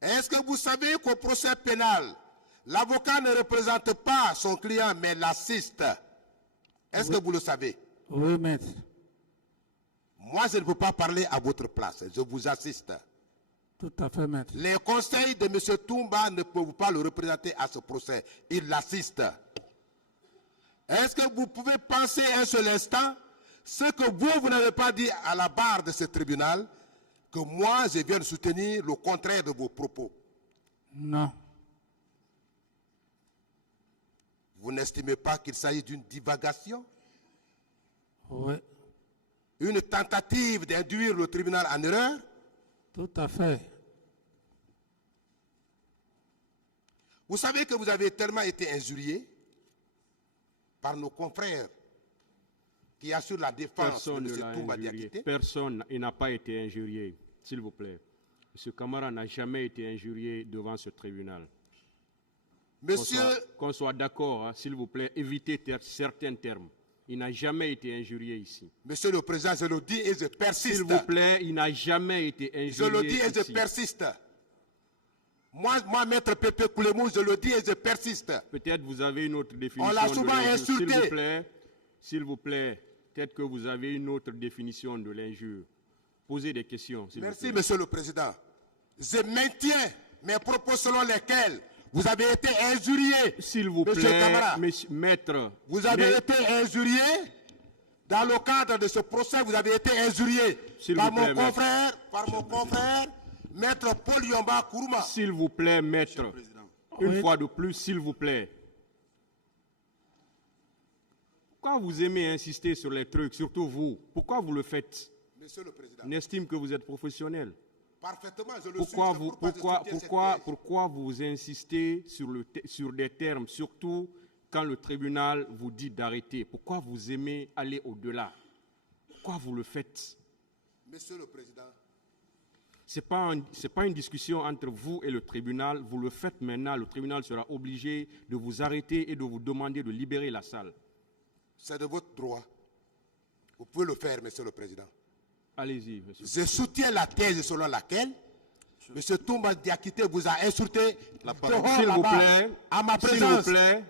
Est-ce que vous savez qu'au procès pénal, l'avocat ne représente pas son client, mais l'assiste? Est-ce que vous le savez? Oui, maître. Moi, je ne peux pas parler à votre place. Je vous assiste. Tout à fait, maître. Les conseils de M. Toumba ne peuvent pas le représenter à ce procès. Il l'assiste. Est-ce que vous pouvez penser un seul instant ce que vous n'avez pas dit à la barre de ce tribunal, que moi, je viens de soutenir le contraire de vos propos? Non. Vous n'estimez pas qu'il s'agit d'une divagation? Oui. Une tentative d'induire le tribunal en erreur? Tout à fait. Vous savez que vous avez tellement été injurié par nos confrères qui assurent la défense de M. Toumba Diakité? Personne n'a pas été injurié, s'il vous plaît. M. Camara n'a jamais été injurié devant ce tribunal. Monsieur... Qu'on soit d'accord, hein, s'il vous plaît, évitez certains termes. Il n'a jamais été injurié ici. Monsieur le Président, je le dis et je persiste. S'il vous plaît, il n'a jamais été injurié ici. Je le dis et je persiste. Moi, Maître Pépé Koulemou, je le dis et je persiste. Peut-être vous avez une autre définition. On l'a souvent insulté. S'il vous plaît, peut-être que vous avez une autre définition de l'injure. Posez des questions, s'il vous plaît. Merci, Monsieur le Président. Je maintiens mes propos selon lesquels vous avez été injurié. S'il vous plaît, maître. Vous avez été injurié. Dans le cadre de ce procès, vous avez été injurié par mon confrère, Maître Paul Yomba Kourouma. S'il vous plaît, maître. Une fois de plus, s'il vous plaît. Pourquoi vous aimez insister sur les trucs, surtout vous? Pourquoi vous le faites? Monsieur le Président. On estime que vous êtes professionnel. Parfaitement, je le pourquoi vous insistez sur des termes, surtout quand le tribunal vous dit d'arrêter? Pourquoi vous aimez aller au-delà? Pourquoi vous le faites? Monsieur le Président. Ce n'est pas une discussion entre vous et le tribunal. Vous le faites maintenant. Le tribunal sera obligé de vous arrêter et de vous demander de libérer la salle. C'est de votre droit. Vous pouvez le faire, Monsieur le Président. Allez-y, monsieur. Je soutiens la thèse selon laquelle M. Toumba Diakité vous a insulté s'il vous plaît, à ma présence. S'il vous plaît,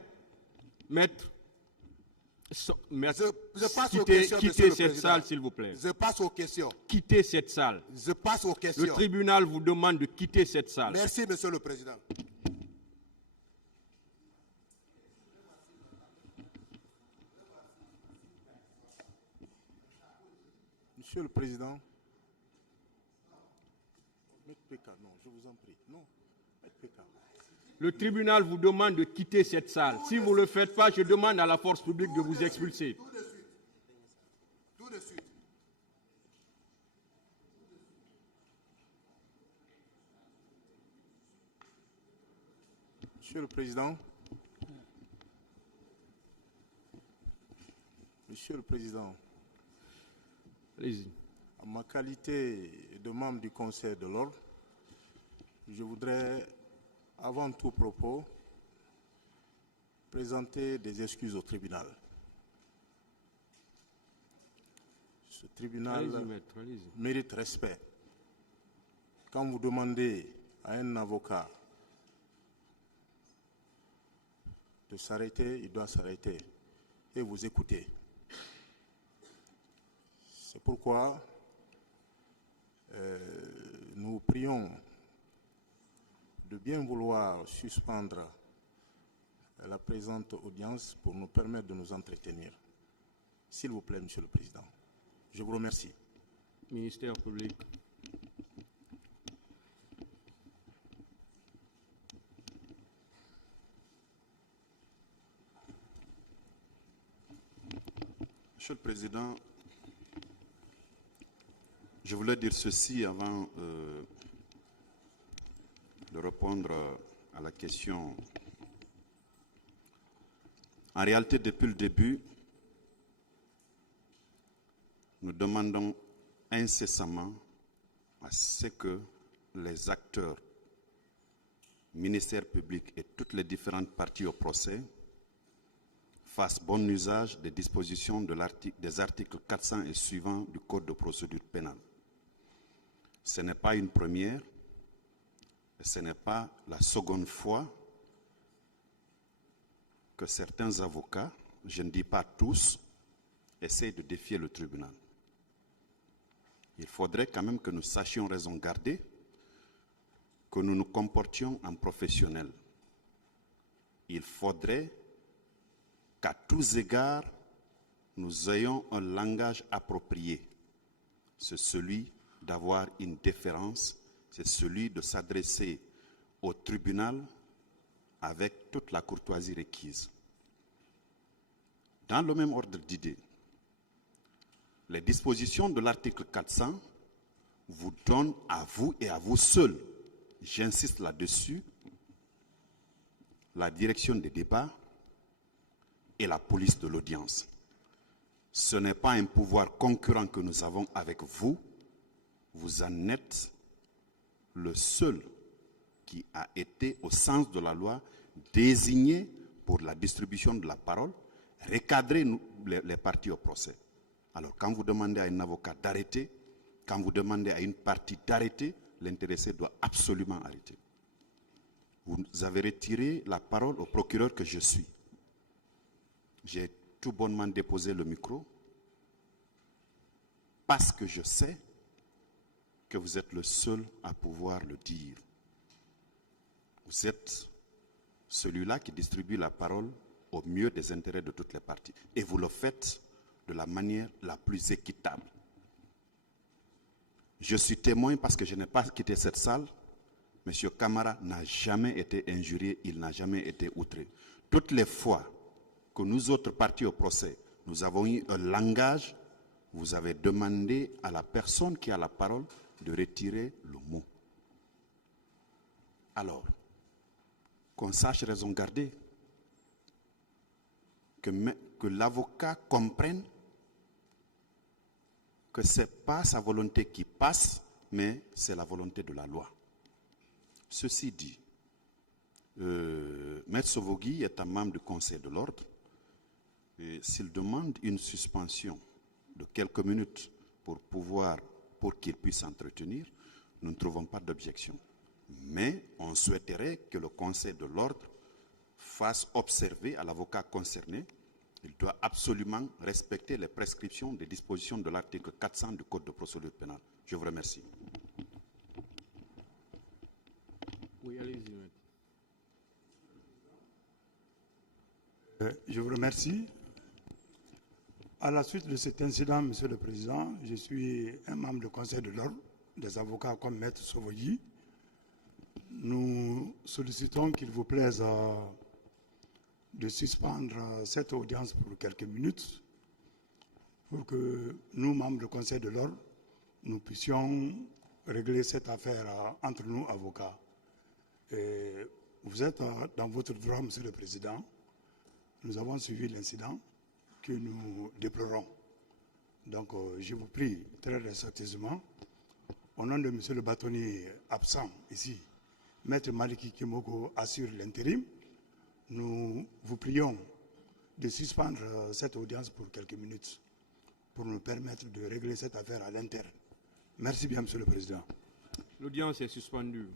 maître, je passe aux questions, quittez cette salle, s'il vous plaît. Je passe aux questions. Quittez cette salle. Je passe aux questions. Le tribunal vous demande de quitter cette salle. Merci, Monsieur le Président. Monsieur le Président, Maître Péka, non, je vous en prie, non, Maître Péka. Le tribunal vous demande de quitter cette salle. Si vous ne le faites pas, je demande à la force publique de vous expulser. Tout de suite. Tout de suite. Monsieur le Président, Monsieur le Président, allez-y. En ma qualité de membre du Conseil de l'Ordre, je voudrais, avant tout propos, présenter des excuses au tribunal. Ce tribunal mérite respect. Quand vous demandez à un avocat de s'arrêter, il doit s'arrêter et vous écouter. C'est pourquoi nous prions de bien vouloir suspendre la présente audience pour nous permettre de nous entretenir. S'il vous plaît, Monsieur le Président. Je vous remercie. Ministère public. Monsieur le Président, je voulais dire ceci avant de répondre à la question. En réalité, depuis le début, nous demandons incessamment à ce que les acteurs, ministère public et toutes les différentes parties au procès fassent bon usage des dispositions des articles 400 et suivants du Code de procédure pénale. Ce n'est pas une première, ce n'est pas la seconde fois que certains avocats, je ne dis pas tous, essayent de défier le tribunal. Il faudrait quand même que nous sachions raison garder, que nous nous comportions en professionnels. Il faudrait qu'à tous égards, nous ayons un langage approprié. C'est celui d'avoir une déférence, c'est celui de s'adresser au tribunal avec toute la courtoisie requise. Dans le même ordre d'idées, les dispositions de l'article 400 vous donnent à vous et à vous seuls, j'insiste là-dessus, la direction des débats et la police de l'audience. Ce n'est pas un pouvoir concurrent que nous avons avec vous. Vous en êtes le seul qui a été, au sens de la loi, désigné pour la distribution de la parole, recadrer les parties au procès. Alors, quand vous demandez à un avocat d'arrêter, quand vous demandez à une partie d'arrêter, l'intéressé doit absolument arrêter. Vous avez retiré la parole au procureur que je suis. J'ai tout bonnement déposé le micro parce que je sais que vous êtes le seul à pouvoir le dire. Vous êtes celui-là qui distribue la parole au mieux des intérêts de toutes les parties. Et vous le faites de la manière la plus équitable. Je suis témoin parce que je n'ai pas quitté cette salle. Monsieur Camara n'a jamais été injurié, il n'a jamais été outré. Toutes les fois que nous autres partis au procès, nous avons eu un langage, vous avez demandé à la personne qui a la parole de retirer le mot. Alors, qu'on sache raison garder, que l'avocat comprenne que ce n'est pas sa volonté qui passe, mais c'est la volonté de la loi. Ceci dit, Maître Sovogui est un membre du Conseil de l'Ordre. S'il demande une suspension de quelques minutes pour qu'il puisse s'entretenir, nous ne trouvons pas d'objection. Mais on souhaiterait que le Conseil de l'Ordre fasse observer à l'avocat concerné. Il doit absolument respecter les prescriptions des dispositions de l'article 400 du Code de procédure pénale. Je vous remercie. Oui, allez-y. Je vous remercie. À la suite de cet incident, Monsieur le Président, je suis un membre du Conseil de l'Ordre des avocats comme Maître Sovogui. Nous sollicitons qu'il vous plaise de suspendre cette audience pour quelques minutes pour que nous, membres du Conseil de l'Ordre, nous puissions régler cette affaire entre nous, avocats. Et vous êtes dans votre droit, Monsieur le Président. Nous avons suivi l'incident que nous déplorons. Donc, je vous prie très respectueusement, au nom de Monsieur le bâtonnier absent ici, Maître Maliki Kimoko assure l'intérim, nous vous prions de suspendre cette audience pour quelques minutes pour nous permettre de régler cette affaire à l'interne. Merci bien, Monsieur le Président. L'audience est suspendue.